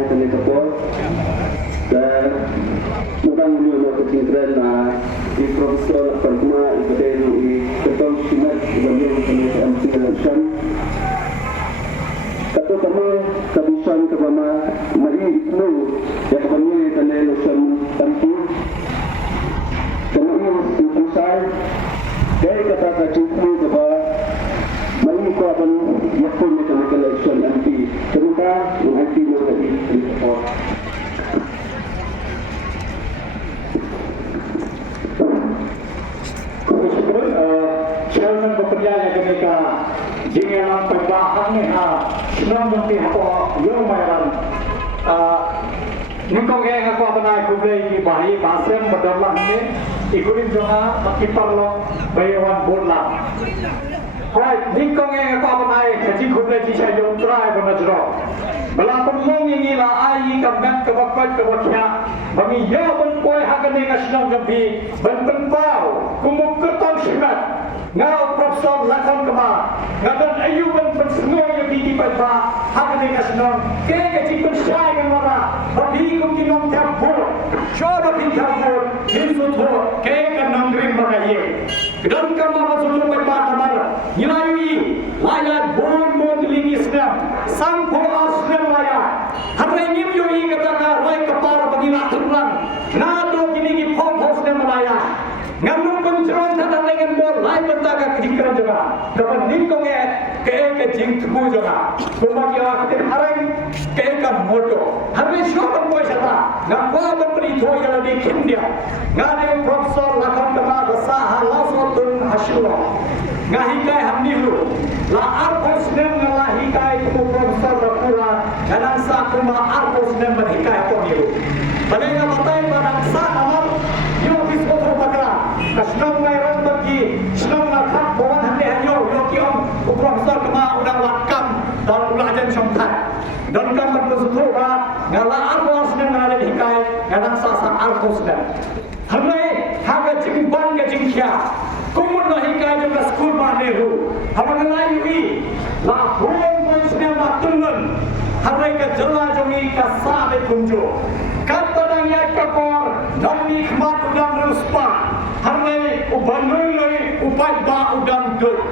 Hai tani kapor dan mudah mudahan kita keren di profesor pertama ikutnya di ketua sinar kemudian kemudian MC kata kami kebisan kebama mari itu yang kemudian tani lusan tantu kemudian usai dari kata kaciku kepada mari ko akan yakun dengan election MP semoga MP menjadi report. Chairman bekerja ketika jinggalan perbahan ni senang mesti apa yang mayaran nikong yang aku apa nak kublai di bahi basem berdalam ni ikutin juga makipar lo bayawan bola. Hai nikong yang aku apa nak kaji kublai di saya jom try bernajro. Belakang mong ini lah ayi kamgan kebakot kebakya. Bagi ya ben koi hakan ni kasenang jampi ben pau kumuk kertong syirat. Ngau profesor lakon kema ngadan ayu ben sengoy yang di pada hakan ni kasenang ke kaji pensai kan mara bagi kum kinom tampur coba pintampur hinsu tho ke kan nangrim bagaye kedan kan mara sutu pada mara nyai layat bon lingi Islam sang Islam layat hari ini yoi kata roy kepala bagi nak terang nado kini ki pom Islam layat ngamun pencron tanda dengan bor lain bentaga kejingkran juga kapan nikong ke jing tubu juga kumaki akte harang ke moto hari shokan boy sata ngapa beri toy kalau di India ngane profesor lakon kema besar langsung hasilnya ngahikai hamnilu la arpos nem ngalahikai kumu profesor rapura ganang sa kuma arpos nem berhikai ponilu balenga matai barang sa amar yo bisko pakra kasnong ngairan bagi senong ngakak bawan hande hanyo yo kiom profesor kema udang wakam dan ulajan somtai dan kam berpesutu ba ngala arpos nem ngalahikai ganang sa arpos nem hamai haga jingban ke jingkya kumun lahikai juga skul maneru hamang layu la huang mansnya matulun harai ke jela jongi ka sabe kunjo katadang ya kapor nami khmat udang ruspa harai ubanui loi upai ba udang duk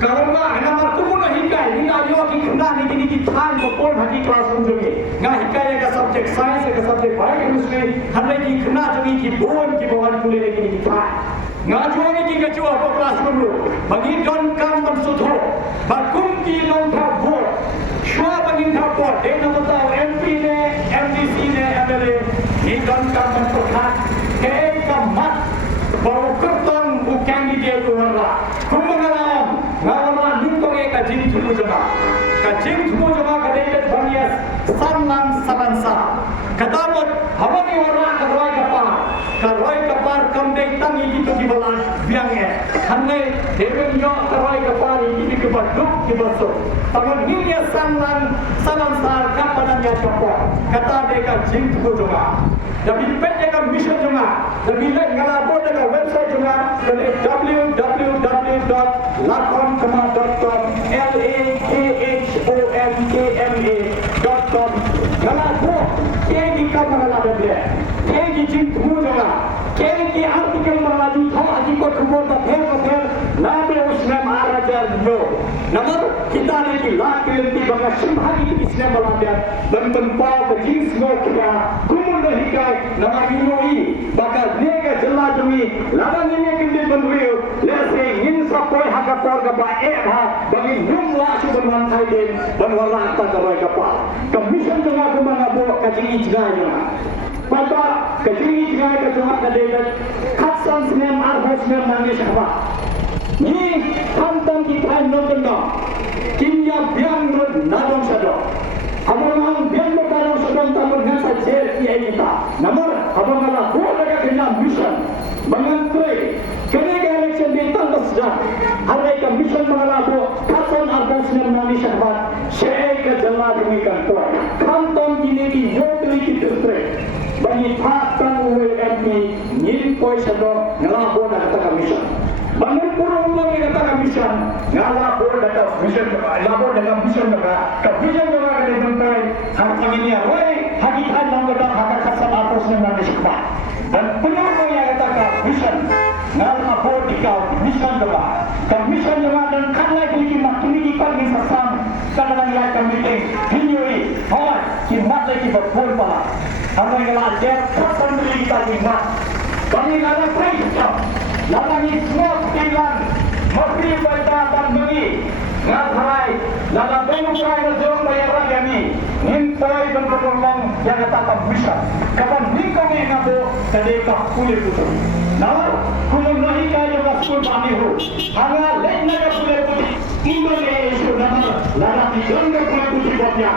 karena nama kumun lahikai ni ayo ki kena ni ki than bokol hadi kelas kunjongi ngahikai ka subjek science ka subjek biochemistry harai ki kena jongi ki bon ki bawan kuliah ki than ngajuangi ki kacua apa kelas dulu bagi don kam maksudho bakum ki long thapo shwa bagi thapo dena batao MP ne MDC ne MLA ki don kam maksudhat ke kamat baru kerton u candidate wala kumungalam ngawama nuntonge ka jin thumu jama ka deitet banias sanlan sabansa katamot hawani wara karoi kapar kamdei tangi gitu di balan biangnya hanai dewen yo karoi kapar ini ke baduk di basuk tangan hinya sanlan sar kapananya copot kata deka jing tu juga tapi pet ka mission juga tapi lain ngalabo dengan website juga dari www.lakonkema.com lakhomkma.com ngalabo kegi kam ngalabo dia kegi jing tu juga kegi artikel melaju tho aji ko khumor da pher nabe usme maharaja no namar kita lagi lakil ti banga simhari islam balanda dan tempau ke jins no kya kumun hikai nama inoi baka nega jalla jumi ladan ini kinde bandriu lese hinsa koi haga por ga ba ha bagi num la su ban thai den ban wala ta ka roi ka pa commission janga kumana bo ka ji ijga Papa, kecil juga cuma kedekat katsan senem arbos senem nangis apa? Ni kantong kita nonton dong. Kimia biang rod nadong sadong. Abang biang rod nadong sadong tamun ngan sajer iya kita. Namun abang malah boleh kena mission mengantri. Ketika election di tanggal sedang, hari ke mission mengalabo katsan arbos senem nangis apa? Saya ke jalan demi kantor. Kantong ini di hotel kita straight. Bagi pakkan UMP nyiri koi sado ngalabo na kata mission. Bangun purong mo kata mission ngalabo na kata mission. Ngalabo na kata mission na ka mission na ka kata mission. Harapang ini roy hakikat nomor dah hak kasar apros dengan sekolah dan penuh yang katakan mission ngalma board dikau mission doa mission doa dan kan lagi kimak kini kita ni sasam kadang lagi meeting hinyoi hoi kimat lagi berpol pala hamai ngalak dia kasan beli kita kimat bagi nala periksa nala ni semua ketilan mesti baca dan beli ngalai nala benu kai berjuang bayaran kami nimpai dan berkembang yang katakan mission kapan nikah ni ngabo kadeka kulit putih nala kulun nahi kaya rasul banihu hanga lekna ka kulit putih Indonesia nama lada tiang ka kulit putih bapya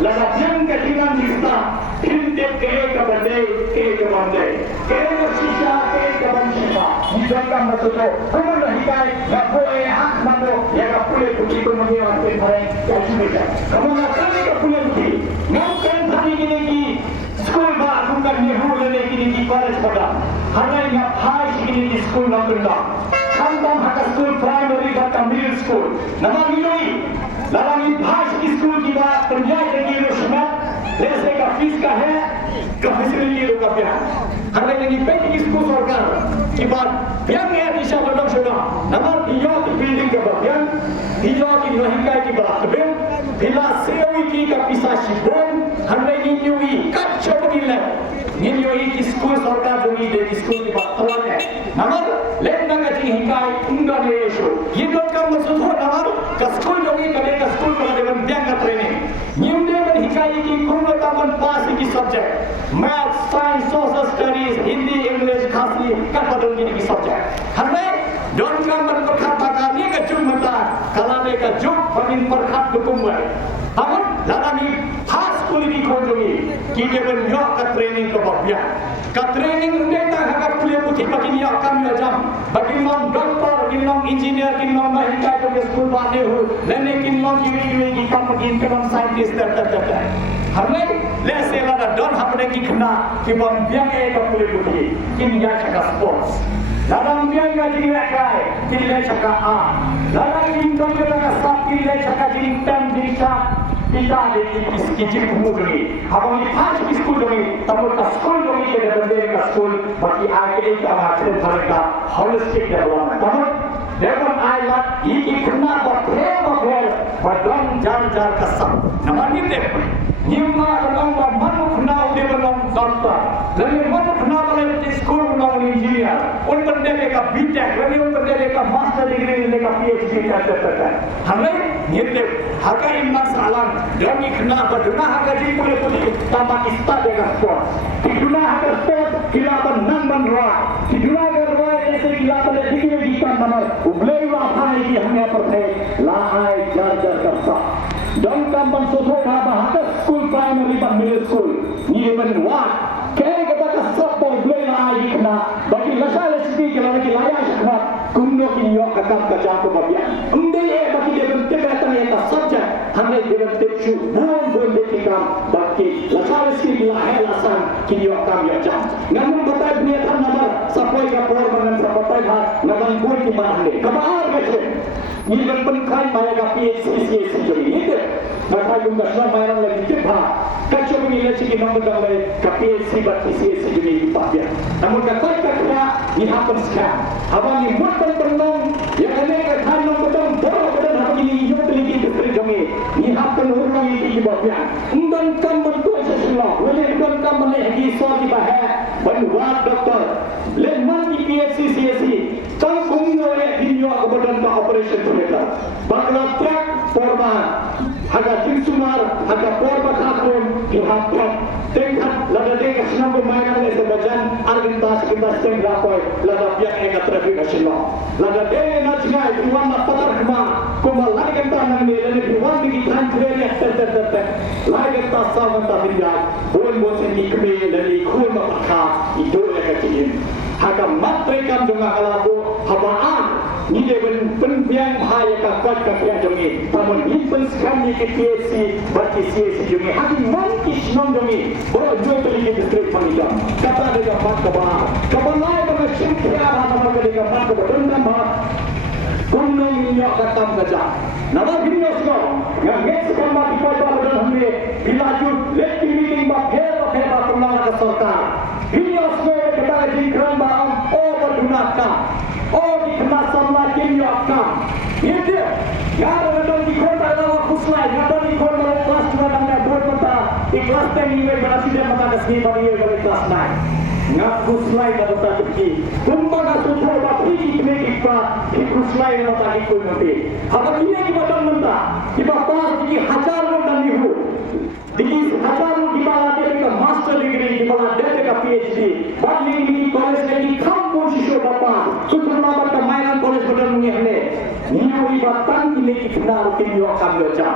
lada tiang ka tiang nista hinte ke bandai ke sisa ke bansisa dijangka masuko kulun nahi kaya ngabo hak nabo yang ka kulit putih ko mengiwan penhareng kasunika kamu nakali ka kulit putih ngaukan hari ini school ba bukan nihul lagi di college pada hanya yang high ini di school nak kena kantam hak school primary dan middle school nama ini dalam high school kita penjaya lagi rusmat lese ka fees ka hai ka facility ro ka pya hanya yang pending school सरकार ibat yang ya di sana dong sudah nama dia di building ke bagian dia di nohikai di belakang bila sewi ki ka pisah sibon hanya ini kacau begini Ninyo iki school सरकार जोगी दे school की बात करवा है नमर लेना का जी हिकाय उंगा ने इशू ये लोग का मकसद हो नमर का school जोगी कले का school का लेवन बैंग का ट्रेनिंग न्यूने में हिकाय की गुणवत्ता मन पास की subject math science social studies Hindi English Khasi का पढ़ने की सब्जेक्ट हमें डॉन का मन परखात बकाने का जुम मता कलाने का जुम बनिन परखात दुकुम्बे हम लारानी हाई स्कूल की खोजोगी कि ये बन यो का ट्रेनिंग को बबिया का ट्रेनिंग उन्हें तक हका पुलिस पुथी बकिन यो काम यो जम बकिन नॉन डॉक्टर किन नॉन इंजीनियर किन नॉन महिला जो के स्कूल बाने हो लेने किन नॉन की काम किन के नॉन साइंटिस्ट तर हमें लेसे लारा डॉन हमने की खना कि बम बियांग ए का पुलिस पुथी किन या का स्पोर्ट्स लारा बियांग का जिंग रखाए किन ले छका आ लारा किन डॉन के लगा सब किन ले छका जिंग टम जिंग चा kita ada di jiku mungkin, abang ni pas di school doni, tamu ka school doni ke bende ka school, bagi akhir kita macam mereka holistic development. Tamu, dewan ayat ini kena berpikir, berdon jar kasam. Nama ni deh, nyima orang mana kena dewan doktor, lalu mana kena balai di school orang engineer, orang bende ka BTech, lalu orang bende ka master degree, lalu ka PhD tertentu. Hamai ni deh, harga iman salam. Demi kena berduna harga jadi boleh tambah kita dengan sport. Berduna harga sport kita menang roy. Berduna harga roy ऐसे kita boleh tinggi kita mana. Ublei wafah ini hanya percaya lahai jar kerja. Dan kampung soto apa harga school primary dan middle school. Ni even what? Kaya kita kasar ublei lahai kena. Bagi lasal sini kalau lagi layak sekat. Kumno kini yo akan kerja aku bagian. Bagi dia bertebaran yang subjek. Hanya dia bertebaran buang detikam bagi lasal sini lahai lasan kini yo akan yo jam. Namun betul dia kan nama sampai ke por dengan sampai ha nama pun di mana ni. Kabar macam ini berpenkai maya ka PhD jadi itu. Maka juga semua maya lagi tebak. Kacau ini lagi nombor dalam ka PhD bagi jadi pakai. Namun kata kata ini happen sekarang. Abang ni buat penong yang ada kan nombor dalam bodoh ini yo teliti distrik kami. Ini happen orang ini di bawah. Undan kan bentuk sesuatu. Oleh undan kan lagi soal di bawah. Bantuan doktor. Lemah di PhD Kang kumno oleh video kemudian ke operation theater. Bakal track forma. Harga tingsumar, harga forma kakun dihapkan. Tengkat lada dek senang bermain oleh sebagian argumentasi kita setengah lapoi lada biak engat traffic nasional. Lada dek nak cengai tuan nak patar kema. Kumal lagi kita nanti lada tuan bagi transfer yang ter. Lagi kita sama tak biar. Boleh seni kemi lada ikut makha itu yang kecil. Harga materi kam juga kalau habaan ni dia penbiang bahaya kakat kakian jongi. Namun ni penskam ni KPSC bagi CSC jongi. Hati mankis non jongi. Baru jual beli distrik panggilan. Kata dia mat kabar. Kabar lain dengan syariah nama dia mat kabar. Tentang mat. Kunung nyok katam kerja. Nama video sekolah yang next sekolah di pada badan हमने बिलाजुल late meeting बाहेर पernah ke serta. Video sekolah kita jingkran baham bergunakan. Dikenal sama kimyakam. Itu yang ada di kota dalam kuslai, yang ada di kota dalam kelas dua namanya buat mata. Di kelas 10 ini berarti dia mata kesini bagi dari kelas 9. Nggak kuslai dah mata pergi. Kumpulan sudah bagi ini kita di kuslai mata itu nanti. Apa ini kita dalam mata? Kita pas di hajar dan dihu. Di hajar di mana dia kita master degree di mana dia kita PhD. Bagi ini college lagi kampus siswa bapa. Sudah nama mainan college benar mengenai. Niu ibatan ini dikenal kimia kamioja.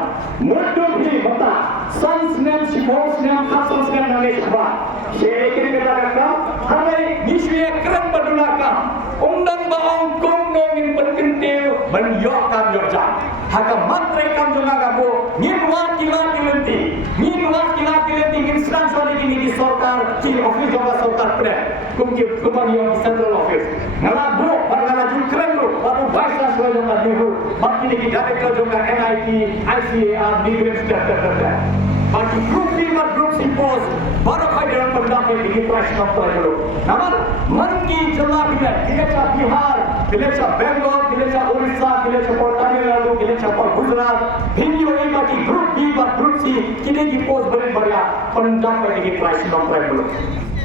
Mudah ini mata. Science name, sports name, science name nama sebab. Saya kira kata hari niscaya keren berdulakan. Undang baong kongongin berkentil menyok kamioja. Haka matre kamioja kamu. Niuat kilat dilenti. Niuat kilat dilenti instan soal ini di sorkar. Di office juga sorkar pre. Kumpulan yang di central office. Ngalabu, ngalabu keren tu. Baru vice chancellor juga dihu. Bagi ni director juga NIT, ICAR, Migrants dan. Bagi grup lima grup simpos baru kaya dalam pendapat di Presiden Terlalu. Namun mungkin jelas bila Bihar, bila Bengal, bila Orissa, bila Tamil Nadu, bila Gujarat, Hindu ini bagi grup B, grup C, kini di pos berbeda pendapat di Presiden Terlalu.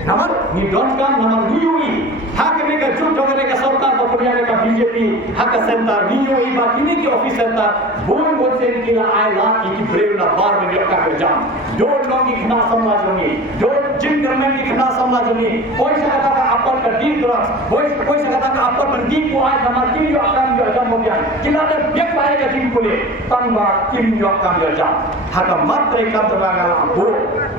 Namun ni donkan namun UI hak mereka juga mereka serta populer mereka BJP hak center UI bagi ini di office center bukan bosen kila ayat ini brave na bar mereka kerja don't long ikna samaj ini don't gentleman ikna samaj ini koisa kata apa kerja terus koisa kata apa pergi kuat nama kim yo akan kerja kemudian kila ada biak baik kerja boleh tambah kim yo akan kerja hak matre kam teranggalah bu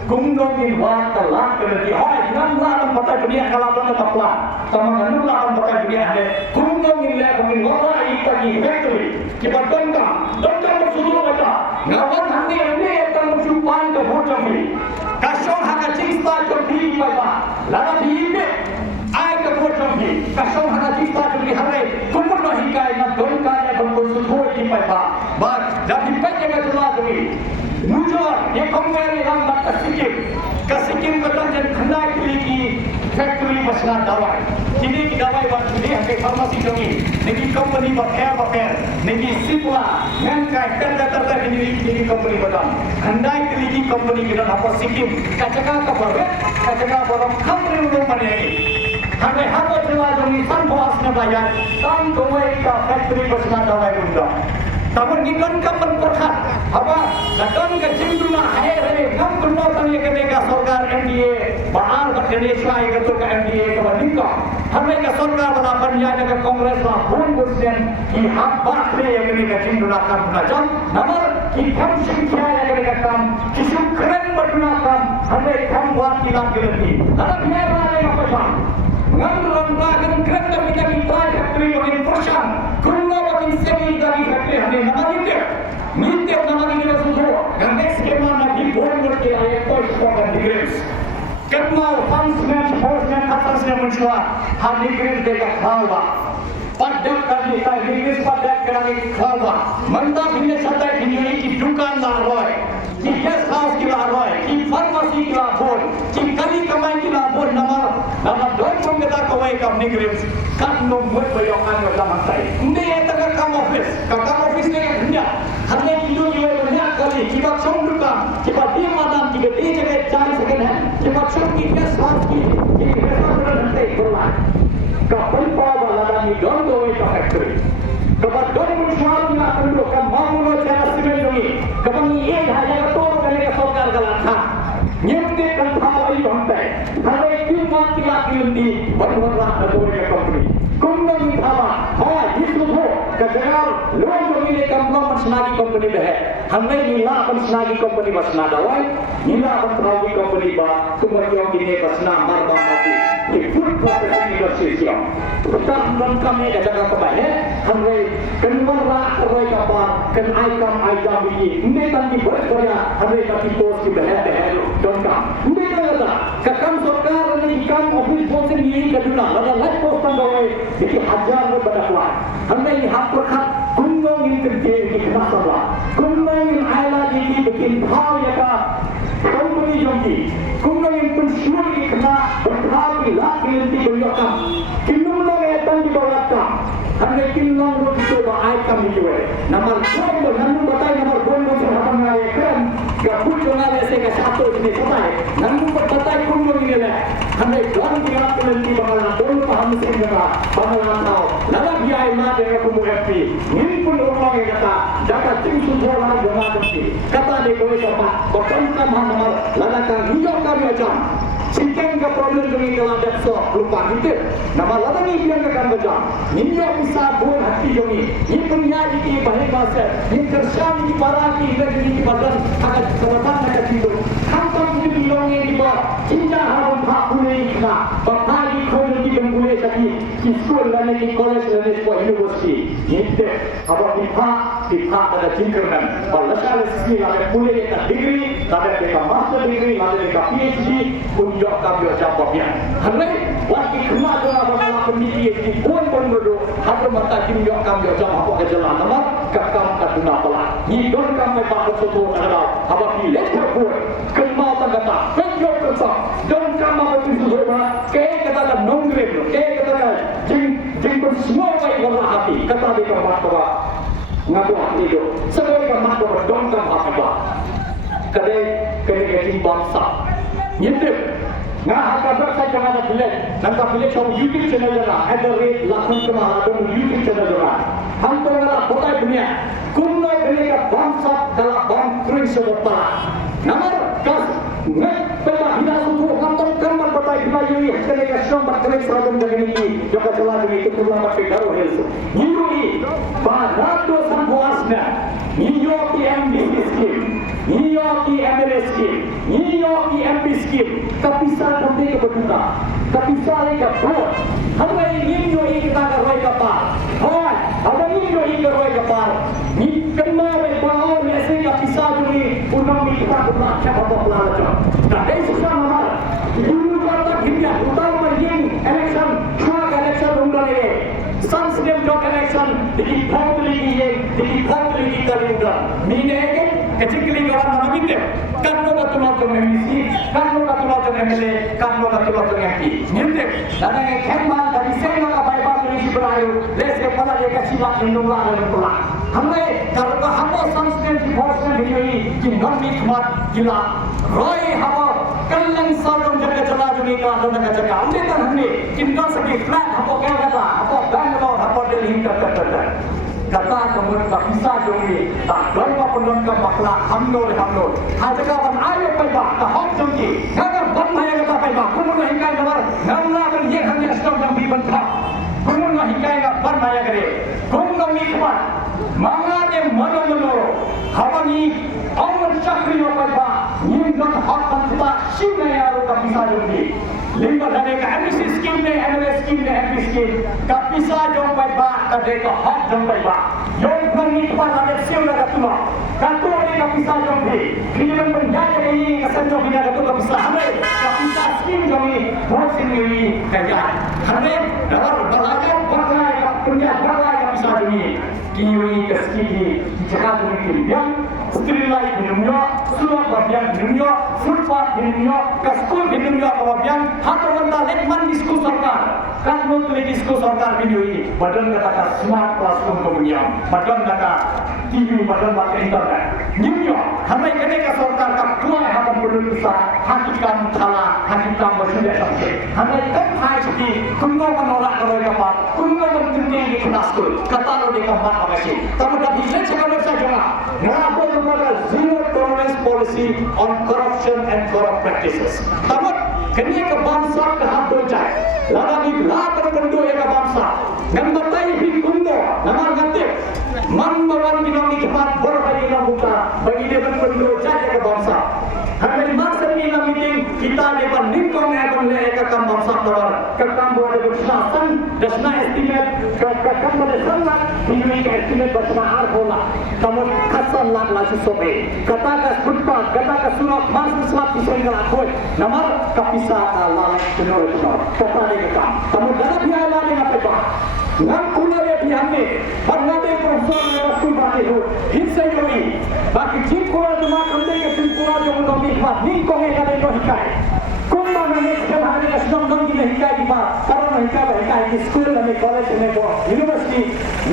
gungdongin wa talak kerja dengan lawan pakai dunia kalau orang tetaplah sama dengan lawan pakai dunia ada kumung ini kami orang itu di factory kita dongkang bersuruh mereka ngawan handi ini yang mencupan ke bocor ini kasong hanya cinta jadi apa lalu ini ai ke bocor ini kasong hanya cinta jadi hari kumung dah hikai nak dongkang yang bersuruh ini apa bak jadi banyak yang jelas ini muncul yang kongres yang mata Sikkim betul dan kena pilih factory pasal dawai. Kini dawai buat ini hampir farmasi jongi. Negi company buat air, negi sipla, ngangkai terdatar ini company betul. Kena pilih company kita apa Sikkim. Kacaka borong company belum mana ini. Hampai apa celah jongi tanpa asna bayar, tanpa mereka factory pasal dawai bunda. Tapi ni kan kamu perkat apa? Kadang kecil tu nak hari kamu kenal tanya ketika सरकार एनडीए बाहर Indonesia yang ketua MDA kepada Amerika सरकार pada penjajah ke Kongres lah pun bukan di hambat yang ketika cindunakan penajam namun di kamsingkia yang ketika kam kisah keren bergunakan Amerika buat kilang gelenti ada biaya yang apa sah ngambil bagian keren dan kita factory makin persian kurang makin segi dari factory hari nama itu Minta nama ini semua. Yang next kemana di Bogor kita ayat poin sekolah di Greece. Kenal function, function atasnya mencuat. Hari Greece dekat Kalwa. Padat kali saya di Greece padat kali Kalwa. Mentah ini sadai ini di dukan laroy. Di guest house kita laroy. Di farmasi kita bol. Di kali kamai kita bol nama doi kita kawai kam di Greece. Kan nombor bayokan dalam saya. Ini yang kam office ni hendak. Hanya itu juga banyak kali kita cungdukan, kita di mana kita di jaga cari second hand, kita cungki guest house kita benar nanti berlaku. Kapal bawa lagi don doi ke factory. Kapal don menjual kita perlu kamu cara sebenarnya ini. Kapal ini hanya ketua kali ke sorgar galakha. Nyemde kan tahu ini bantai. Kalau itu mati lagi nanti berwarna doi ke company. Kumpulan apa? Itu tu. Kejagaan loan ini kampung senagi company dah. Hamai nila akan senagi company bas nadawai, nila akan terawih company bah. Kemudian kini bas nama mati. Di full profession industry siapa? Kita kami kejagaan kebaik. Hamai kenapa kerja kapal, ken item ini. Ini tadi berkoya. Hamai tadi post kita dah. Dongkang. Ini ada. Kakam sorkar ini kam office posting ini kedua. Lalu light post tanggawi. Jadi hajar berpada kuat. Hamai hak perkat kunggung bikin hal ya ka company jongi kumno yang pensiun ini kena berhati lagi nanti berjokam kinumno ngetan di bawah kam hanya kinumno itu bahai kami juga nomor 2 namun batai nomor 2 sahabat ngai keren gabut dengan saya satu ini sampai namun batai kumno ini lah hanya don tidak nanti bakalan don paham sehingga bakalan tahu lalu dia imat dengan kumu happy ini pun orang yang kata jaga tim sudah dengan nanti kata dia boleh dapat bertentang nomor lalu kan hijau kami aja Sikan ke problem dengan keladak so lupa gitu. Nama lalu ni dia akan berjam. Ini bisa buat hati jami. Ini punya ini bahaya bahasa. Ini kerja ini para ini ini badan akan selatan akan tidur. Kantor ini bilangnya di bawah. Cinta harum tak boleh kena. Bapagi kau nanti boleh jadi di sekolah dan di college dan di sekolah universiti. Ini apa kita ada jingkran. Balasal sini ada boleh kita degree, ada kita master degree, ada kita PhD. Jok kami jawab dia. Hari waktu kena dengan bagaimana pendidik di kuan penbodoh, hari mata kini jok kami jawab apa kejalan nama, kakam kaduna pula. Ni don kami pakai soto ada, apa pilih terbuat, kemau tangga, penjok kesah, don kami pakai soto mana, kaya kata kan nonggrem, kaya kata kan jing semua baik warna hati, kata dia kemat apa, ngaku hati itu, sebagai kemat apa don kami apa, kadai bangsa. Nyetip, nah kabar saya jangan ada bilet, nanti bilet sama YouTube channel jana, @lakun kemana ada YouTube channel jana. Hampir nggak potai dunia, kumno dunia bangsa dalam bangkring sebetulnya. Nomor kas, nggak pernah hidup suku kantong kamar potai dunia ini, kerja semua bangkring seragam jaga ini, jaga jalan ini itu pulang pakai garu helsu. Ini, bahasa sambuasnya, New York MBC scheme. New York MLS scheme, New York MP scheme, kapisah nanti kebetulan, kapisah lagi kebetulan. Hamba ini New York kita keroi kapal, hoi, hamba ini New York keroi kapal. Ni kenal berbau ni asyik kapisah juni, unang kita berlaku apa pelajar. Nah, dari susah nama, dulu kita hingga utama yang election, suara election undang ini, sensitive job election, dikipotli kali undang. Minyak kecil-kecil orang nama kita, kan lo betul-betul memisi, kan lo betul-betul MLA, kan lo betul-betul MP. Nyintik, dan yang kemal dari saya nak bayar polisi berayu, lese pada dia kasih lak lindunglah dan pulang. Hamai kalau hamo sanksyen di bawah ini, jingon mikmat gila, roy hamo kalian sarung jaga jalan dunia kalau nak jaga, anda kan hamni, jingon segi flat hamo kaya kata, hamo Bangalore, hamo Delhi kata. Kata kemudian tak bisa jombi, tak berapa penonton maklah hamdol. Hajakan ayo payah, tak hok jombi. Jangan banyak kata payah. Kemudian hingga nomor, namlah berjek hanya sedang jombi bentak. Kemudian hingga banyak kali. Kemudian nikmat, mangatnya mana. Hawa ni, awal cakri payah. Nyingkat hak bentak, sini ayo tak bisa jombi. Lima dari MBC scheme ni, MLS scheme ni, MP scheme. Kapisa jom payah, kadai ke hak jom payah. Yang pernikahan ada siapa ketua? Ketua ni kapisa jom ni. Kini menjaga ini kesenjung ini ketua kapisa. Hamil kapisa scheme jom ni, bos ini kerja. Hamil dalam belajar bangkai punya bangkai kapisa jom ni. Kini ke scheme jaga jom ni. Yang street light dunia, surat bagian dunia, footpath dunia, ke school dunia bagian. Hatta benda lekman di school sarkar. Kan tulis di school sarkar video ini. Badan kata smart classroom dunia. Badan kata TV, badan kata internet. Dunia. Hamai kene ke sarkar ka kuai hatam berusaha hakikat thala, hakikat bersudah sampai. Hamai kan hai jadi kuno menolak kerja apa, kuno mentinggi di kelas school. Kata lo di kamar makasih. Tapi dah bisa cakap saja. Ngapa lembaga zero tolerance policy on corruption and corrupt practices. Tapi kini ke bangsa ke hampir jai. Lalu di belakang penduduk yang ke bangsa. Nampak tayi kundo, nama ganti. Manbawan kita ni cepat berbagi buka bagi dia penduduk jai ke bangsa. Hari masa ni meeting kita depan nikong yang boleh ke bangsa tawar. Kekam buat bersasan, dasna estimate, kekam boleh sangat tinggi estimate bersama arbola. Kamu kasan lagi sobe. Kata ke footpath, kata ke surat masuk surat disenggal aku. Nama kapisa kalah penurut. Kata dia kata, kamu dalam biaya dengan apa? Ngam kuliah dia ni, bangade profesor yang sekolah mati hu hinsa yoi baki jikura duma kande ke jikura jong dong hikmat ning kong e kade no hikai kumba na next time hari ka snong dong ki hikai di pa karo no hikai ba hikai ki school na me college me bo university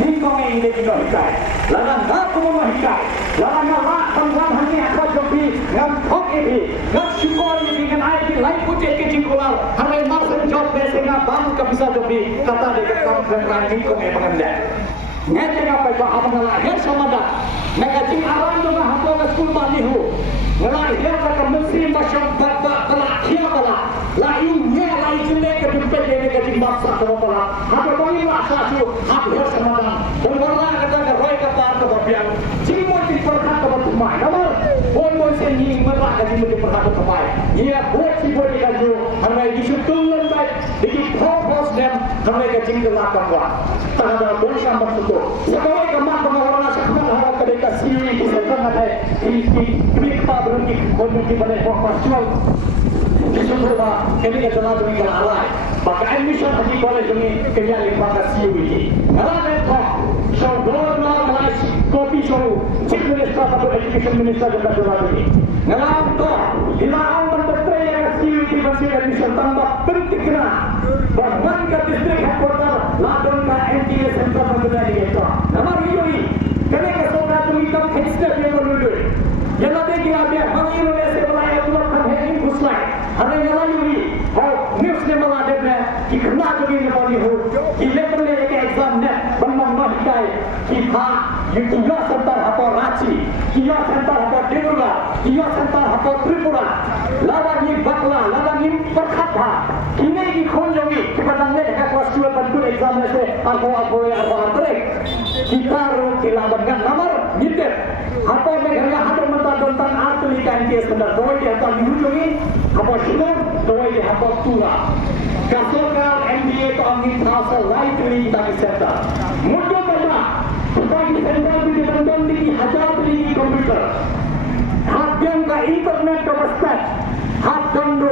ning kong e ide ki no hikai lana na kumo no hikai lana na la pangwan hani akwa jopi ngam thok e bi ngam shukor ni kan ai ki life ko che ke jikura harai mar sen job be se na bam ka bisa jopi kata de ka kam kran ning kong e panganda ngete nga pa ba habang la her samada nagating aran do nga hapo ka school ba ni hu ngala her ka muslim ba shop ba kala khia kala la yung nya la jile ka dupe de ka ting baksa ko pala hapo bangi la sa chu hap her samada bon wala ka ta roi ka par ka bapiang jing mo ti par ka ba tumai namar bon mo se ni mara ka jing mo ti par ka tumai ia bo ti bo ni ka ju hangai di sutulun ba di pos dem hangai ka jing la ka wa ta da bon ka ba su sekarang kemat pengawalan sekarang harap kedeka sini kita sangat ini kita berhenti komunikasi pada profesional di seluruh kini kita telah berikan alai maka admission di college ini kaya lembaga CUE kalau kita saudara Malaysia kopi show chief minister atau education minister kita telah ini ngalam to hilang menteri yang CUE masih admission tambah penting kena bahkan ke distrik headquarter ladon ka MTA center mengenai itu nama rioi kene ke soka tumitam khista dia menulu yang ada di abia hangiru ese belaya tuan kan heading kuslai ada yang lain oh news ne mala debne ki khna jogi ne bani ho ki level le ke exam ne banman mahkai ki ha yukiya center hapo Ranchi kiya center hapo Dibrugarh kiya center hapo Tripura lawani bakla lawani perkata kini ki khon jogi ki badang ne ka question bantu exam ne se apa kita ro kilaban nomor nitip apa megala hadir mata dontan artli kan dia sebentar doi dia tak dihujungi apa sudah doi dia apa tura kasokal MBA to angin terasa likely tadi serta mudah pada bagi sentral di dontan di hajar di komputer hadian ka internet ke website